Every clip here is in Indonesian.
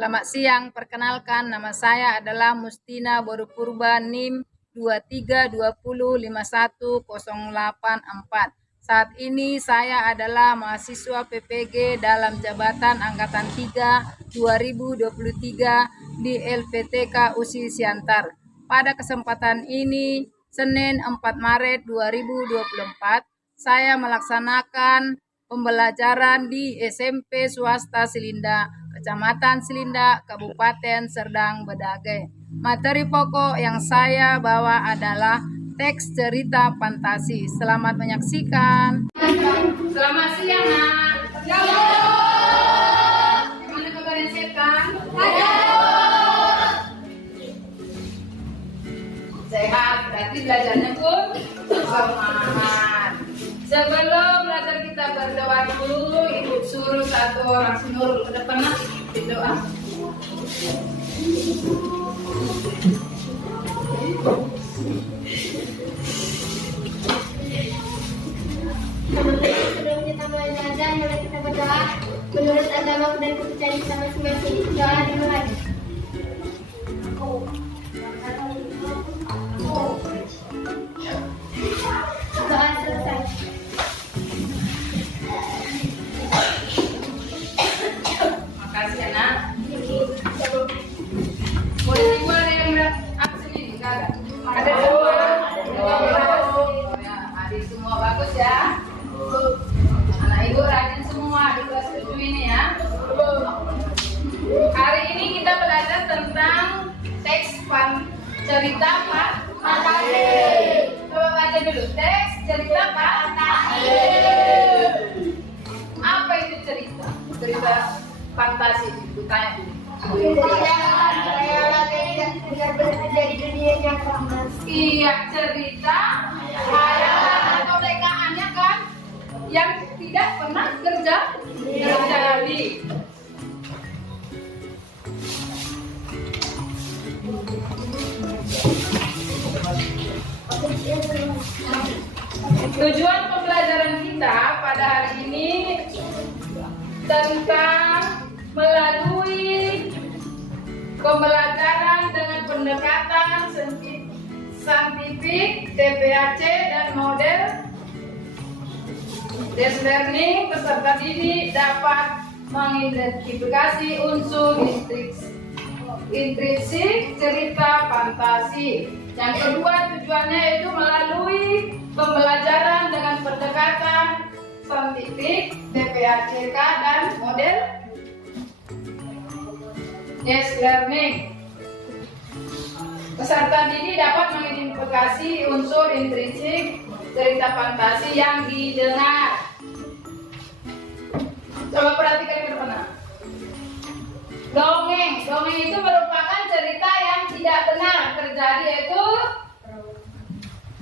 Selamat siang, perkenalkan nama saya adalah Mustina Borupurba NIM 2320510844. Saat ini saya adalah mahasiswa PPG dalam jabatan Angkatan 3 2023 di LPTK USI Siantar. Pada kesempatan ini, Senin 4 Maret 2024, saya melaksanakan pembelajaran di SMP swasta Silinda, Kecamatan Silinda, Kabupaten Serdang Bedagai. Materi pokok yang saya bawa adalah teks cerita fantasi. Selamat menyaksikan. Selamat siang, Nak. Halo. Gimana kabarnya, sehat? Sehat, berarti belajarnya pun semangat. Sebelum belajar kita berdoa dulu, Ibu suruh satu orang Nurul ke depan, Nak, berdoa. Sebelum kita mulai belajar, mari kita berdoa menurut agama dan kepercayaan kita masing-masing. Doa dimulai. Doa selesai. Makasih, Anak. Boleh ibu ada yang absen ini? Enggak ada. Ada semua. Oh ya, adik semua bagus ya. Anak ibu rajin semua di kelas 7 ini ya. Hari ini kita belajar tentang teks cerita fantasi. Coba baca dulu teks cerita fantasi. Apa itu cerita? Cerita fantasi itu tanya dulu. Dari dunia yang fantasi. Iya, cerita hayalan atau rekaannya kan yang tidak pernah terjadi. Tujuan pembelajaran kita pada hari ini tentang melalui pembelajaran dengan pendekatan saintifik, TPAC dan model desk learning, peserta didik dapat mengidentifikasi unsur intrinsik cerita fantasi. Yang kedua, tujuannya itu melalui pembelajaran dengan pendekatan saintifik, TPACK dan model desk learning. Peserta didik dapat mengidentifikasi unsur intrinsik cerita fantasi yang didengar. Coba perhatikan ke depan. Dongeng itu merupakan cerita yang tidak benar terjadi, yaitu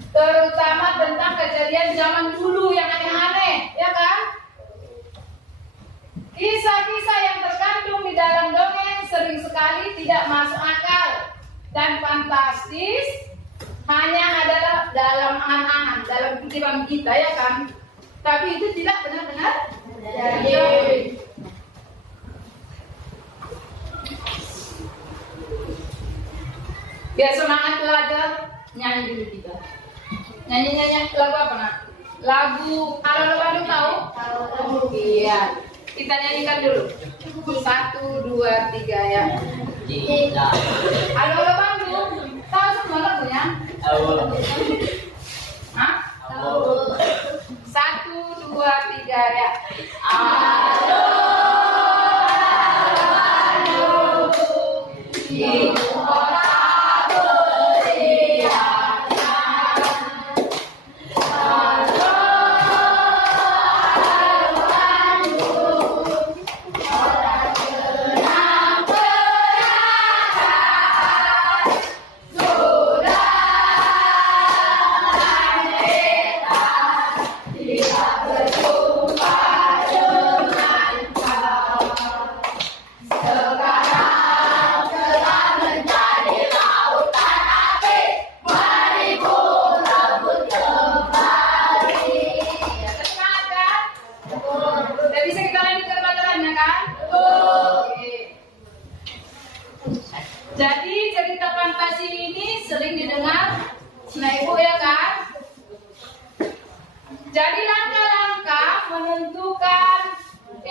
terutama tentang kejadian zaman dulu yang aneh-aneh, ya kan? Kisah-kisah yang terkandung di dalam dongeng sering sekali tidak masuk akal dan fantastis, hanya adalah dalam angan-angan, dalam pikiran kita, ya kan? Tapi itu tidak benar-benar terjadi. Biar semangat belajar, nyanyi dulu kita. Nyanyi lagu apa, Nak? Lagu Halo Lo Bandung, tahu? Tahu. Iya. Kita nyanyikan dulu. 1, 2, 3 ya. Halo Lo Bandung, tahu semua lagunya? Tahu. Hah? Tahu. 1, 2, 3 ya. Halo.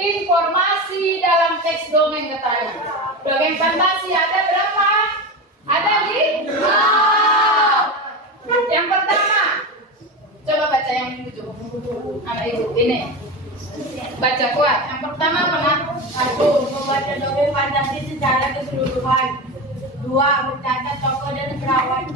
Informasi dalam teks dongeng katanya. Dongeng fantasi ada berapa? Ada 5. Yang pertama, coba baca yang tujuh. Anak ibu ini baca kuat. Yang pertama apa? Satu, membaca dongeng fantasi secara keseluruhan. Dua, mencatat tokoh dan perawan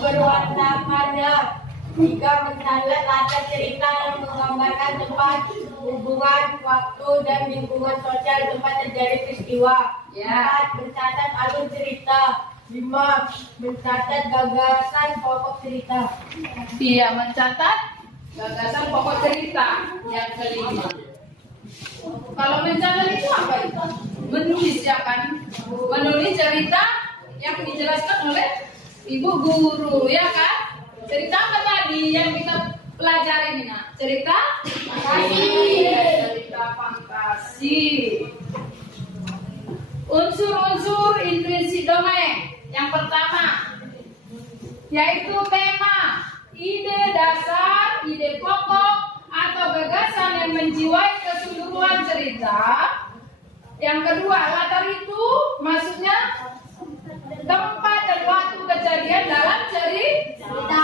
berwarna pada. Tiga, mencatat latar cerita yang menggambarkan tempat, hubungan, waktu, dan lingkungan sosial tempat terjadi peristiwa. Empat, mencatat alur cerita. 5. Mencatat gagasan pokok cerita. Dia mencatat gagasan pokok cerita. Yang kelima. Kalau mencatat itu apa itu? Menulis ya kan? Menulis cerita yang dijelaskan oleh ibu guru ya kan? Cerita apa tadi yang kita pelajari ini nak? Cerita fantasi. Cerita fantasi. Unsur-unsur intrinsik dongeng. Yang pertama yaitu tema, ide dasar, ide pokok atau gagasan yang menjiwai keseluruhan cerita. Yang kedua, latar itu maksudnya tempat dan waktu kejadian dalam cerita.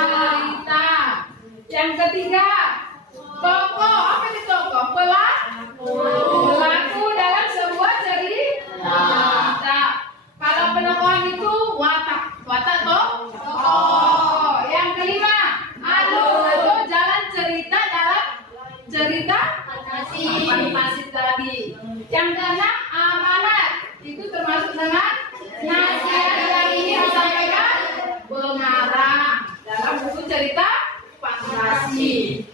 Yang ketiga, tokoh, apa itu tokoh? Pelaku dalam sebuah cerita. Kalau penokohan itu watak toh? Yang kelima, alur atau jalan cerita dalam cerita fantasi tadi. Yang keenam, amanat. Itu termasuk dengan nasihat yang ini disampaikan pengarang dalam buku cerita fantasi.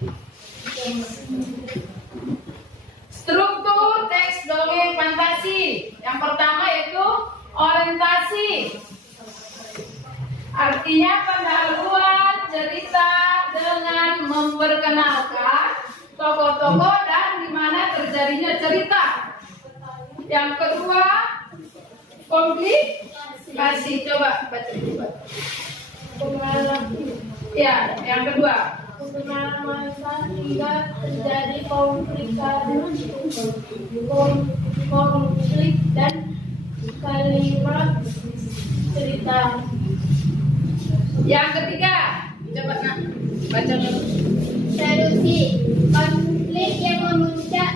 Struktur teks dongeng fantasi. Yang pertama yaitu orientasi. Artinya pendahuluan cerita dengan memperkenalkan tokoh-tokoh dan di mana terjadinya cerita. Yang kedua, komplikasi. Coba baca dulu. Ya, yang kedua. Pengawasan hingga terjadi konflik dan kalimat cerita. Yang ketiga, coba nak baca dulu. Solusi konflik yang memuncak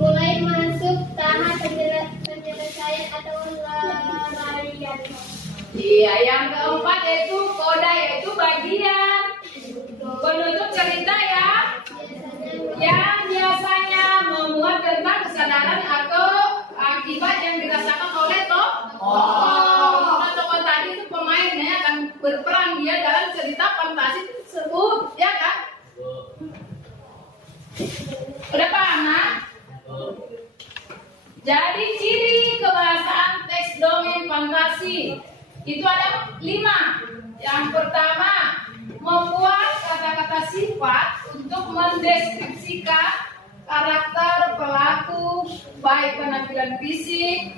mulai masuk tahap penyelesaian atau larian. Iya, yang keempat yaitu koda, yaitu bagian penutup cerita ya, yang biasanya memuat tentang kesadaran atau akibat yang dirasakan oleh tokoh. Tokoh tadi itu pemainnya akan berperan dia dalam cerita fantasi tersebut, ya kan? Udah paham nak? Jadi ciri kebahasaan teks dongeng fantasi itu ada 5. Yang pertama, membuat kata-kata sifat untuk mendeskripsikan karakter pelaku, baik penampilan fisik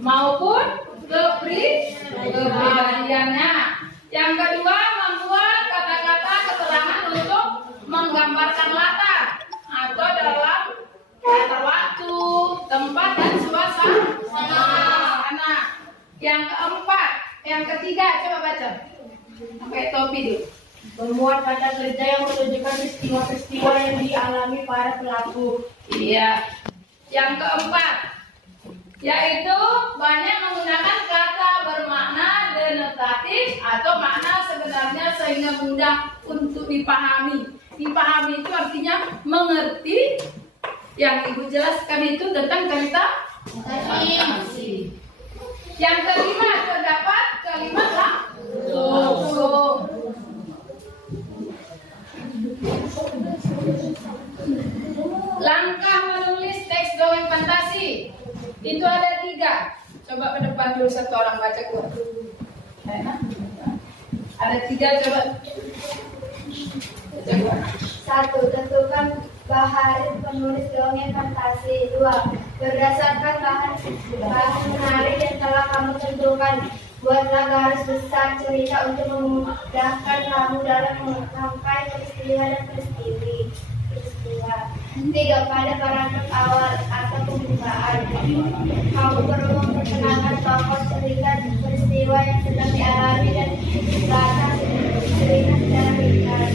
maupun kepribadiannya. Yang kedua, membuat kata-kata keterangan untuk menggambarkan latar atau dalam latar waktu, tempat dan suasana. Yang keempat, yang ketiga, coba baca. Pakai topi dulu. Memuat kata kerja yang menunjukkan peristiwa-peristiwa yang dialami para pelaku. Iya. Yang keempat, yaitu banyak menggunakan kata bermakna denotatif atau makna sebenarnya sehingga mudah untuk dipahami. Dipahami itu artinya mengerti. Yang ibu jelaskan itu tentang cerita fantasi. Yang kelima, terdapat kalimat langsung. Langkah menulis teks dongeng fantasi itu ada 3. Coba ke depan dulu, satu orang baca kuat. Ada 3, coba. Coba. 1. Tentukan bahan penulis dongeng fantasi. 2. Berdasarkan bahan menarik yang telah kamu tentukan, buatlah garis besar cerita untuk memudahkan kamu dalam merangkai peristiwa dan peristiwa. 3. Pada paragraf awal atau pembukaan, kamu perlu memperkenalkan tokoh cerita peristiwa yang sedang dialami dan latar cerita secara ringkas.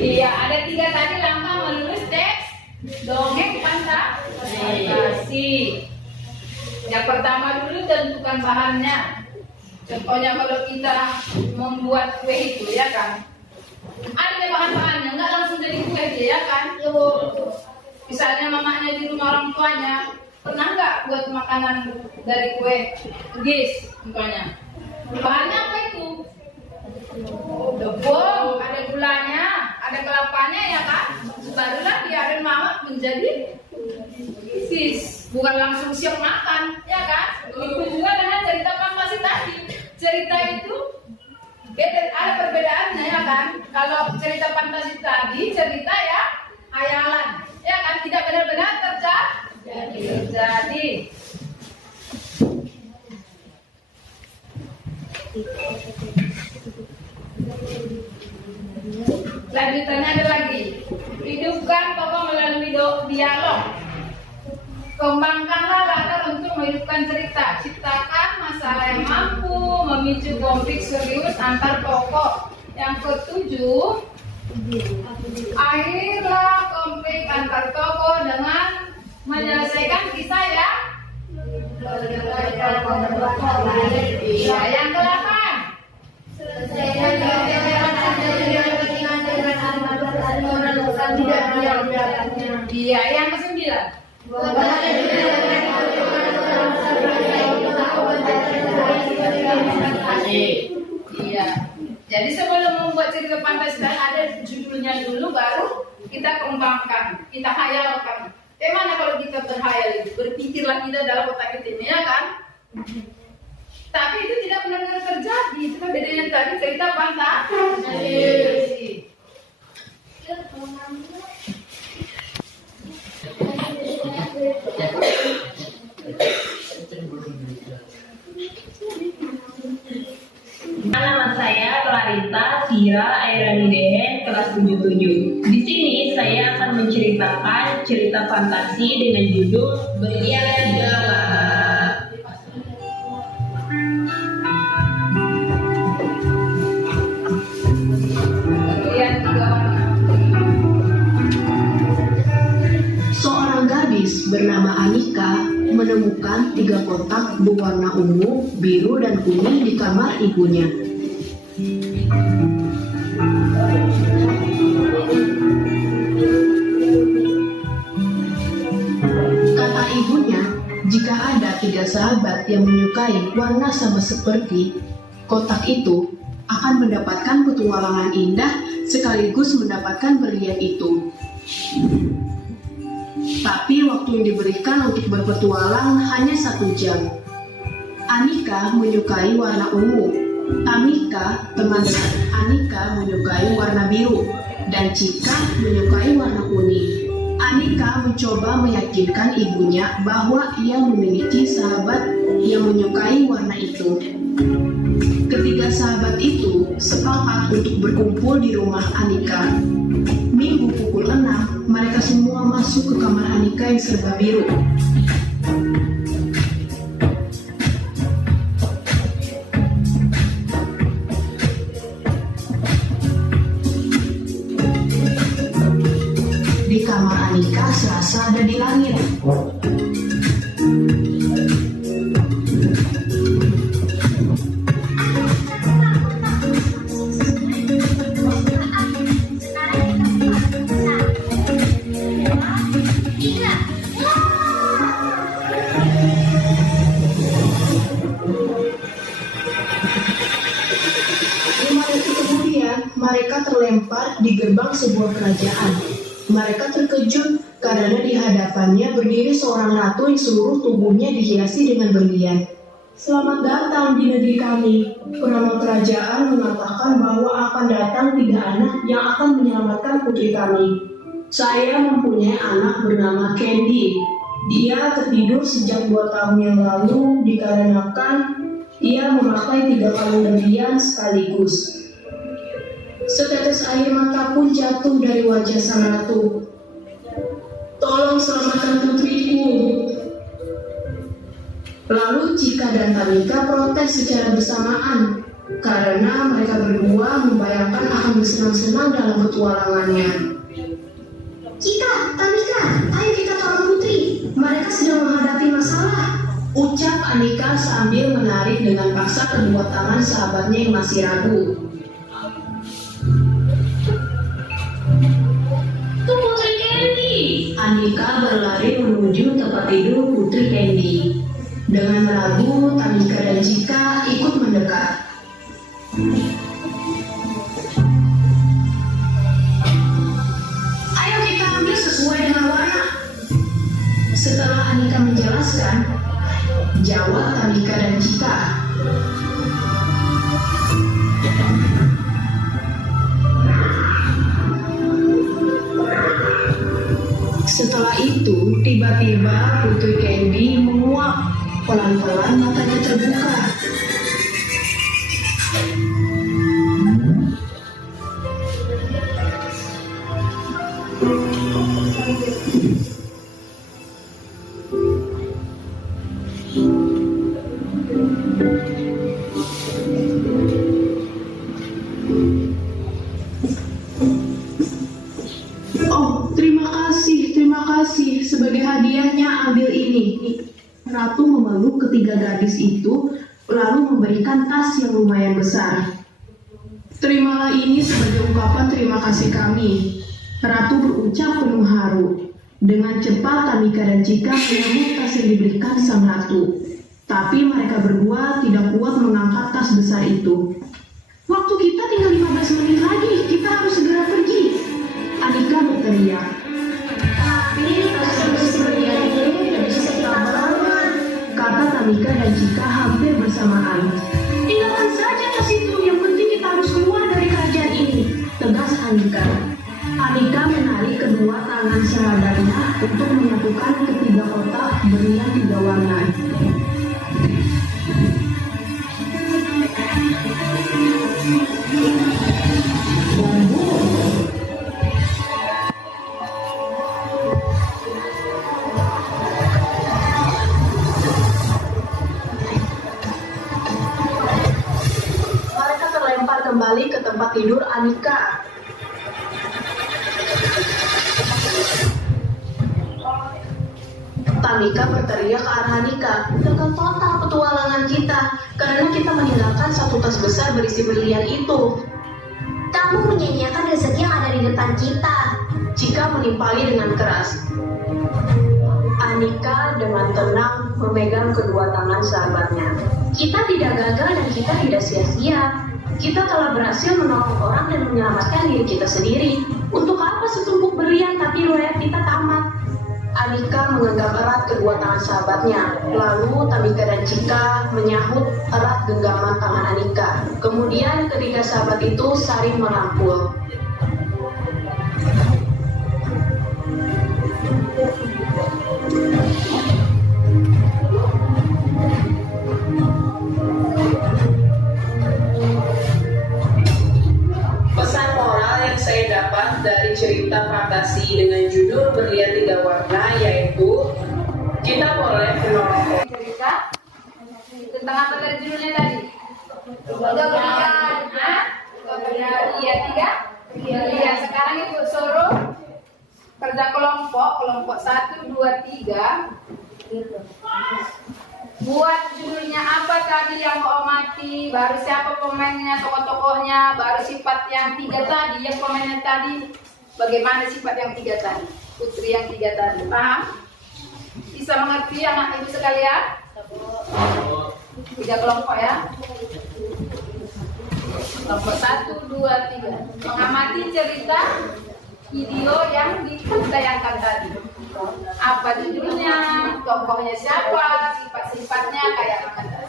Iya, ada 3 tadi langkah menulis teks dongeng fantasi. Yang pertama dulu tentukan bahannya. Contohnya kalau kita membuat kue itu, ya kan? Ada bahan-bahannya, nggak langsung jadi kue dia, ya kan? Misalnya mamanya di rumah orang tuanya, pernah nggak buat makanan dari kue? Gis, contohnya. Bahannya apa itu? Tepung, ada gulanya, ada kelapanya, ya kan? Barulah biarin mama menjadi sis, bukan langsung siap makan, ya kan? Begitu juga dengan cerita fantasi tadi. Cerita itu beda, ada perbedaannya, ya kan? Kalau cerita fantasi tadi cerita ya hayalan, ya kan? Tidak benar-benar terjadi. Lanjutannya ada lagi. Hidupkan tokoh melalui dialog. Kembangkanlah latar untuk menghidupkan cerita. Ciptakan masalah yang mampu memicu konflik serius antar tokoh. Yang ke-7, akhirlah konflik antar tokoh dengan menyelesaikan kisah ya. Yang ke-8, iya, yang ke-9. Iya. Jadi sebelum membuat cerita fantasi ada judulnya dulu, baru kita kembangkan, kita hayalkan. Bagaimana kalau kita berhayal itu? Berpikirlah kita dalam otak kita ini, ya kan? Tapi itu tidak benar-benar terjadi. Itu kan bedanya tadi cerita fantasi. Nama saya Clarita Sira Airani Dehen, kelas 77. Di sini saya akan menceritakan cerita fantasi dengan judul Berlian Gala. Seorang gadis bernama Anika menemukan 3 kotak berwarna ungu, biru, dan kuning di kamar ibunya. Kata ibunya, jika ada 3 sahabat yang menyukai warna sama seperti kotak itu, akan mendapatkan petualangan indah sekaligus mendapatkan berlian itu. Tapi waktu yang diberikan untuk berpetualang hanya 1 jam. Anika menyukai warna ungu. Tamika, teman dekat Anika, menyukai warna biru. Dan Cika menyukai warna kuning. Anika mencoba meyakinkan ibunya bahwa ia memiliki sahabat yang menyukai warna itu. Ketiga sahabat itu sepakat untuk berkumpul di rumah Anika. Minggu pukul 6, mereka semua masuk ke kamar Anika yang serba biru. Di kamar Anika serasa ada di langit. Mereka terlempar di gerbang sebuah kerajaan. Mereka terkejut karena di hadapannya berdiri seorang ratu yang seluruh tubuhnya dihiasi dengan berlian. Selamat datang di negeri kami. Peramal kerajaan mengatakan bahwa akan datang 3 anak yang akan menyelamatkan putri kami. Saya mempunyai anak bernama Candy. Dia tertidur sejak 2 tahun yang lalu dikarenakan ia memakai 3 kalung berlian sekaligus. Setetes air mata pun jatuh dari wajah sang ratu. Lalu Cika dan Tamika protes secara bersamaan karena mereka berdua membayangkan akan bersenang-senang dalam petualangannya. Cika, Tamika, ayo kita tolong Putri. Mereka sedang menghadapi masalah. Ucap Anika sambil menarik dengan paksa kedua tangan sahabatnya yang masih ragu. Tuh Putri Candy. Anika berlari menuju tempat tidur Putri Candy. Dengan ragu, Tamika dan Cika ikut mendekat. Ayo kita ambil sesuai dengan warna. Setelah Anika menjelaskan, jawab Tamika dan Cika. Setelah itu, tiba-tiba Putri Candy menguap. Pelan-pelan matanya terbuka. Oh, terima kasih. Sebagai hadiahnya ambil ini. Ratu memeluk ketiga gadis itu, lalu memberikan tas yang lumayan besar. Terimalah ini sebagai ungkapan terima kasih kami. Ratu berucap penuh haru. Dengan cepat Tamika dan Cika menyambut tas yang diberikan sang ratu. Tapi mereka berdua tidak kuat mengangkat tas besar itu. Waktu kita tinggal 15 menit lagi, kita harus segera pergi. Anika berteriak. Tapi tas berlian ini tidak bisa kita bawa. Kata Tamika dan Cika hampir bersamaan. Tinggalkan saja tas itu, yang penting kita harus keluar dari kerajaan ini, tegas Anika. Anika menarik kedua tangan sahabatnya untuk menyatukan ketiga kotak berlian 3 warna. Mereka terlempar kembali ke tempat tidur Anika. Tamika berteriak ke arah Anika, "Gagal total petualangan kita karena kita meninggalkan satu tas besar berisi berlian itu." Kamu menyanyiakan rezeki yang ada di depan kita. Cika menimpali dengan keras. Anika dengan tenang memegang kedua tangan sahabatnya. Kita tidak gagal dan kita tidak sia-sia. Kita telah berhasil menolong orang dan menyelamatkan diri kita sendiri. Untuk apa setumpuk berlian tapi riwayat kita tamat? Anika menggenggam erat kedua tangan sahabatnya. Lalu Tamika dan Cika menyahut erat genggaman tangan Anika. Kemudian ketiga sahabat itu saling merangkul. Pesan moral yang saya dapat dari cerita fantasi dengan judul Berlian 3 Warna yaitu kita boleh menolong. Cerita tentang apa tadi judulnya tadi? Berlian. Iya, 3. Iya, sekarang ibu suruh kerja kelompok 1, 2, 3. Buat judulnya apa tadi yang kau amati, baru siapa pemainnya, tokoh-tokohnya, baru sifat yang 3 tadi, yang pemainnya tadi, bagaimana sifat yang 3 tadi, putri yang 3 tadi, paham? Bisa mengerti anak ibu sekalian? 3 kelompok ya. Kelompok 1, 2, 3. Mengamati cerita video yang ditayangkan tadi. Apa judulnya, tokohnya siapa, sifat-sifatnya kayak apa tadi.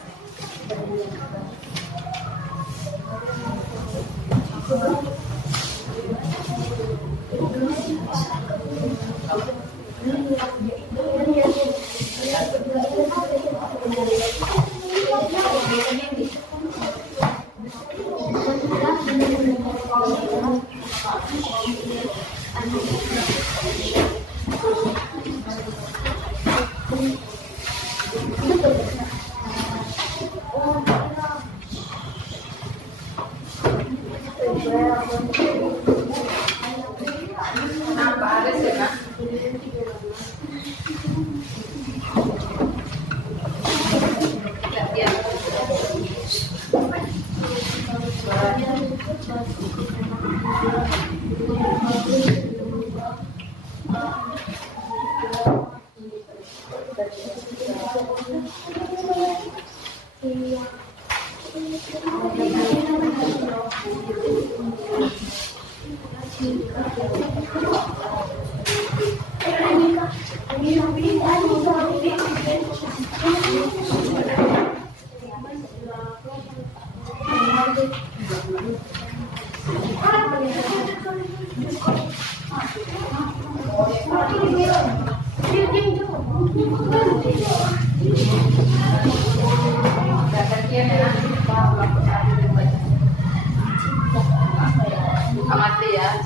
Amati ya,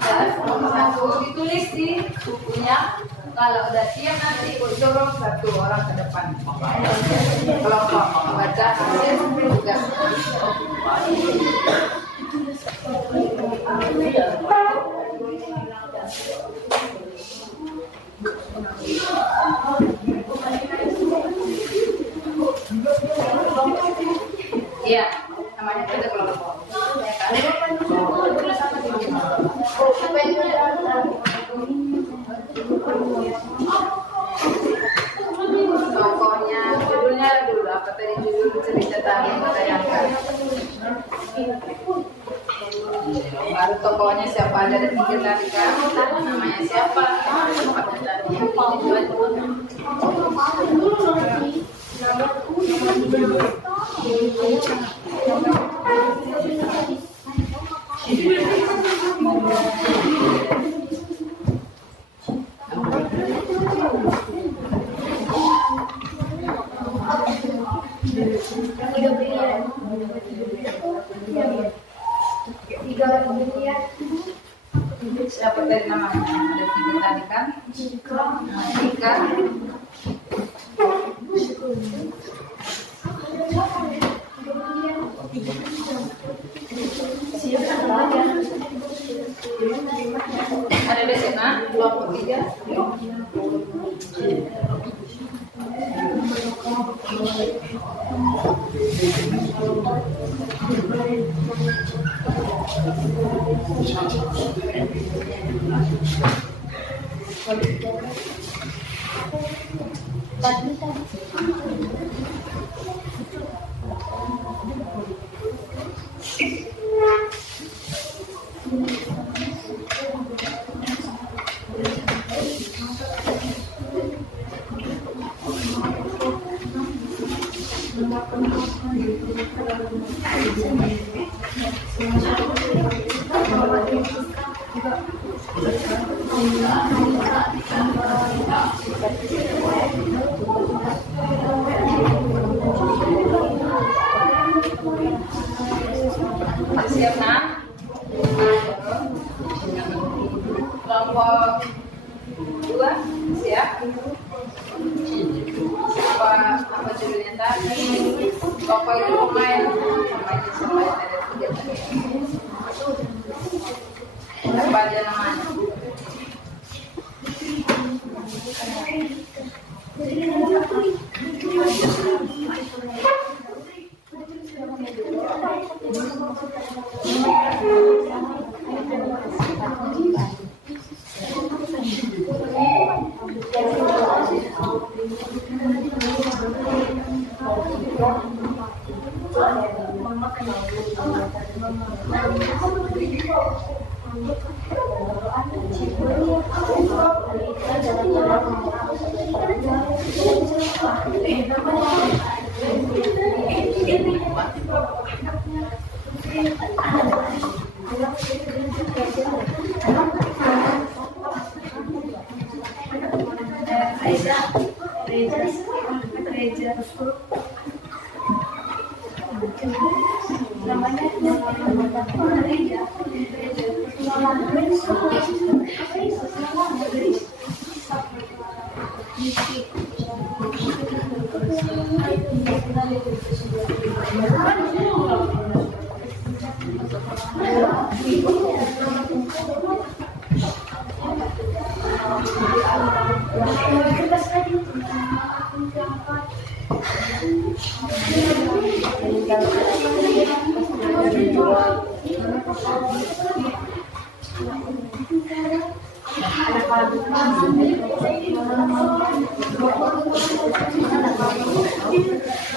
satu ditulis di bukunya. Kalau udah siap nanti dorong satu orang ke depan. Kelompok membaca hasil tugas. Iya, namanya kita kelompok. Tokohnya, judulnya dulu apa tadi judul cerita tadi Bayangkan. Baru tokohnya siapa ada di tiga tadi kan? Namanya siapa? Tempatnya tadi yang siapa tadi namanya? Ada tiga tadi kan? Tiga. Ada di sana kelompok tiga. Siap nak? Kelompok dua siap? Apa judulnya tadi? Tokoh itu pemain, pemain ada tiga tadi. Apa aja namanya?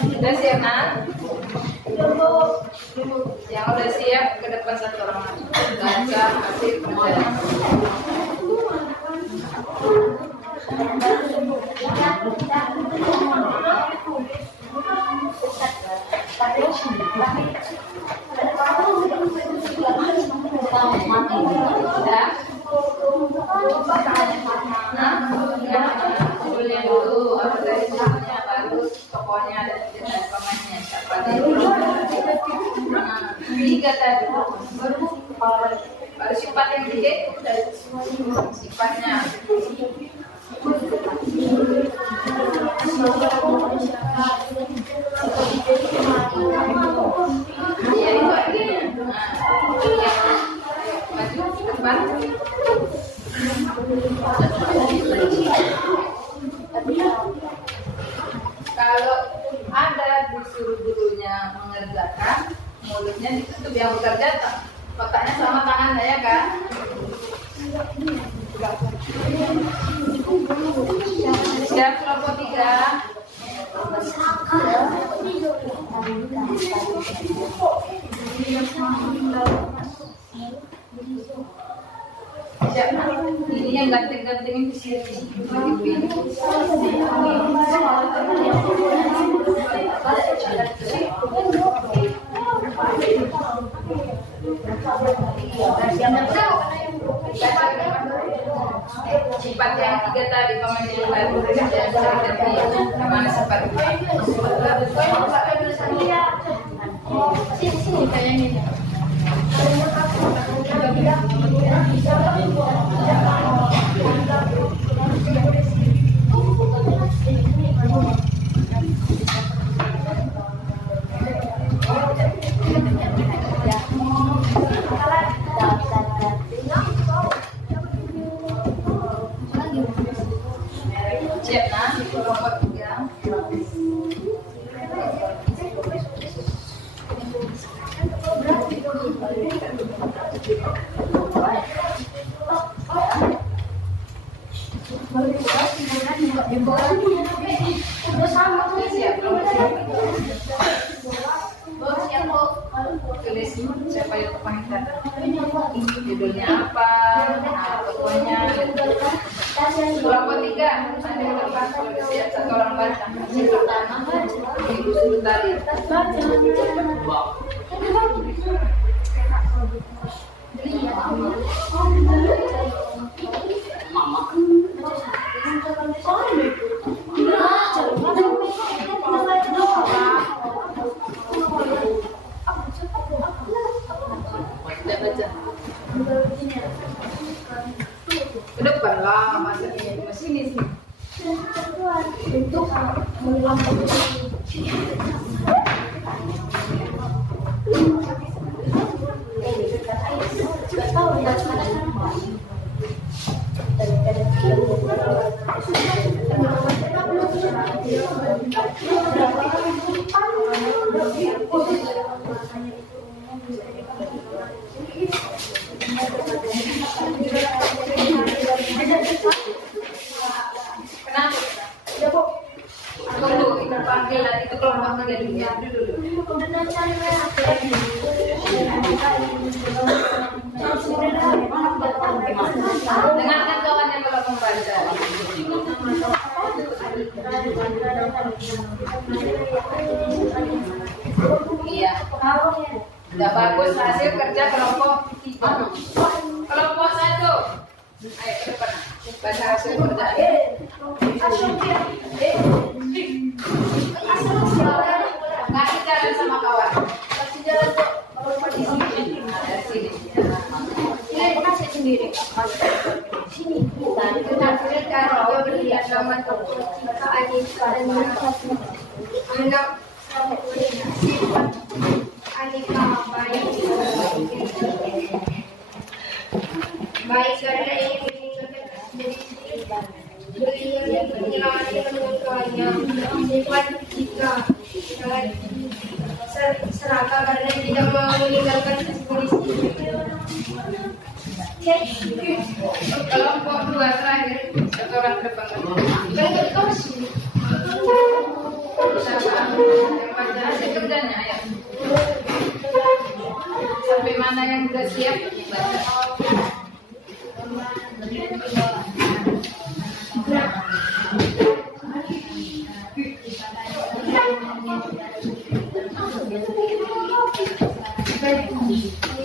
Sudah siap nak? Yang udah siap ke depan satu orang lagi. Baca hasil penilaian. Sudah? Judulnya dulu, apa dari judulnya, baru tokohnya dan pemainnya siapa dulu. Tiga tadi, baru sifat yang tiga itu dari sifatnya. Iya itu artinya. Maju ke depan. Kalau ada disuruh gurunya mengerjakan, mulutnya ditutup yang bekerja, otaknya sama tangannya ya kan? Siap kelompok 3. Siap, ini yang ganteng-gantengin di sini. Sifat yang 3 tadi pemain yang baru gimana sifat? Sini kayaknya. Siap nah, kelompok 3. Tulis siapa yang kepangitan, judulnya apa, tokohnya. Kelompok 3, ada yang depan, siap satu orang baca. Hasil pertama, ibu suruh tadi. Ke depan lah, masa ini cuma sini sih. Untuk mengulang Kenapa? Tunggu, kita panggil itu kelompok 3 dulu. Dengarkan kawan yang belum membaca. Iya. Sudah bagus hasil kerja kelompok 3. Kelompok 1. Ayo ke depan. Baca hasil kerja. Ngasih jalan sama kawan. Kasih jalan tuh. Di sini. Ada sini. ini kasih sendiri. Sini. Kita kalau berikan nama tokoh Maka Anissa dan anggap Anissa baik karena ini meninggalkan beliau yang menyelamatkan keluarganya. Sifat jika seraka karena tidak mau meninggalkan polisi. kelompok 2 terakhir. Satu orang ke depan. Siapa? Yang baca hasil kerjanya, ayo. juga siap baca.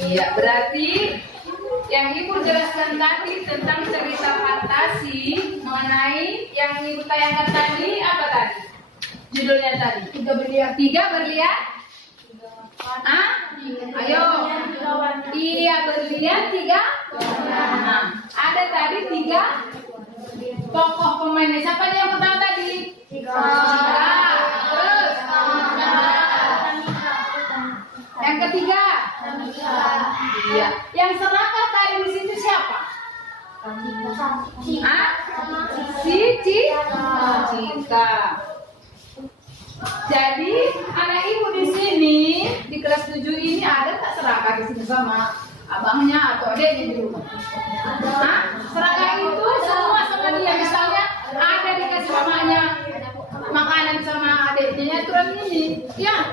Iya, berarti yang Ibu jelaskan tadi tentang cerita fantasi mengenai yang Ibu tayangkan tadi apa tadi? Judulnya tadi? Tiga berlian? Ah? Ayo. Iya berlian tiga. Nah, ada tadi tiga tokoh pemainnya. Siapa yang pertama tadi? Tiga. Terus? Yang ketiga? Iya. Yang serakah tadi di situ siapa? Ah? Cika. Jadi anak ibu di sini di kelas 7 ini ada tak serakah di sini sama abangnya atau adiknya di rumah? Hah? Serakah itu semua sama dia. Misalnya ada dikasih mamanya makanan sama adiknya aturan ini, ya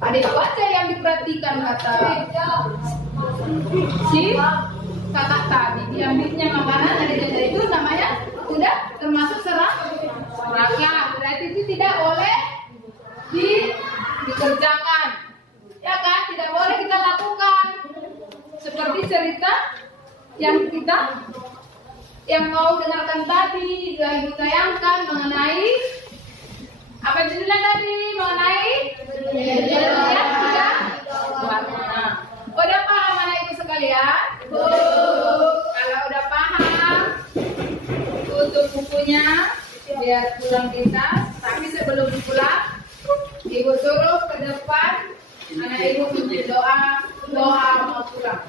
adik aja yang diperhatikan kata si kakak tadi, diambilnya makanan adiknya itu namanya udah termasuk serakah. Berarti itu tidak boleh dikerjakan, ya kan? Tidak boleh kita lakukan. Seperti cerita yang kau dengarkan tadi, yang ibu tayangkan mengenai apa judulnya tadi? Mengenai tiga warna. Udah paham anak ibu sekalian? Kalau udah paham, tutup bukunya biar pulang kita. Tapi sebelum pulang, ibu suruh ke depan, anak ibu bikin doa mau pulang.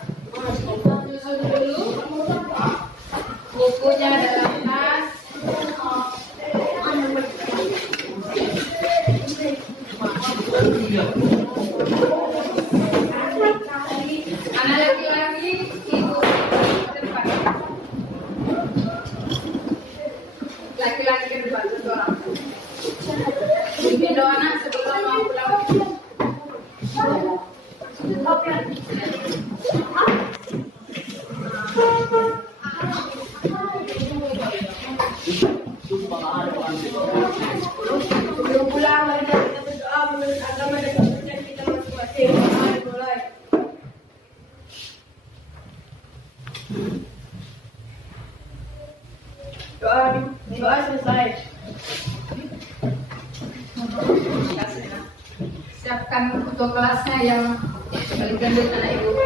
Susun dulu bukunya dalam tas. Anak laki-laki ibu ke depan. Laki-laki ke depan satu orang. Bikin doa anak sebelum mau pulang. Sebelum pulang, mari kita berdoa menurut agama dan kepercayaan kita masing-masing. Mari mulai. Doa selesai. Siapkan untuk kelasnya yang paling gendut anak ibu.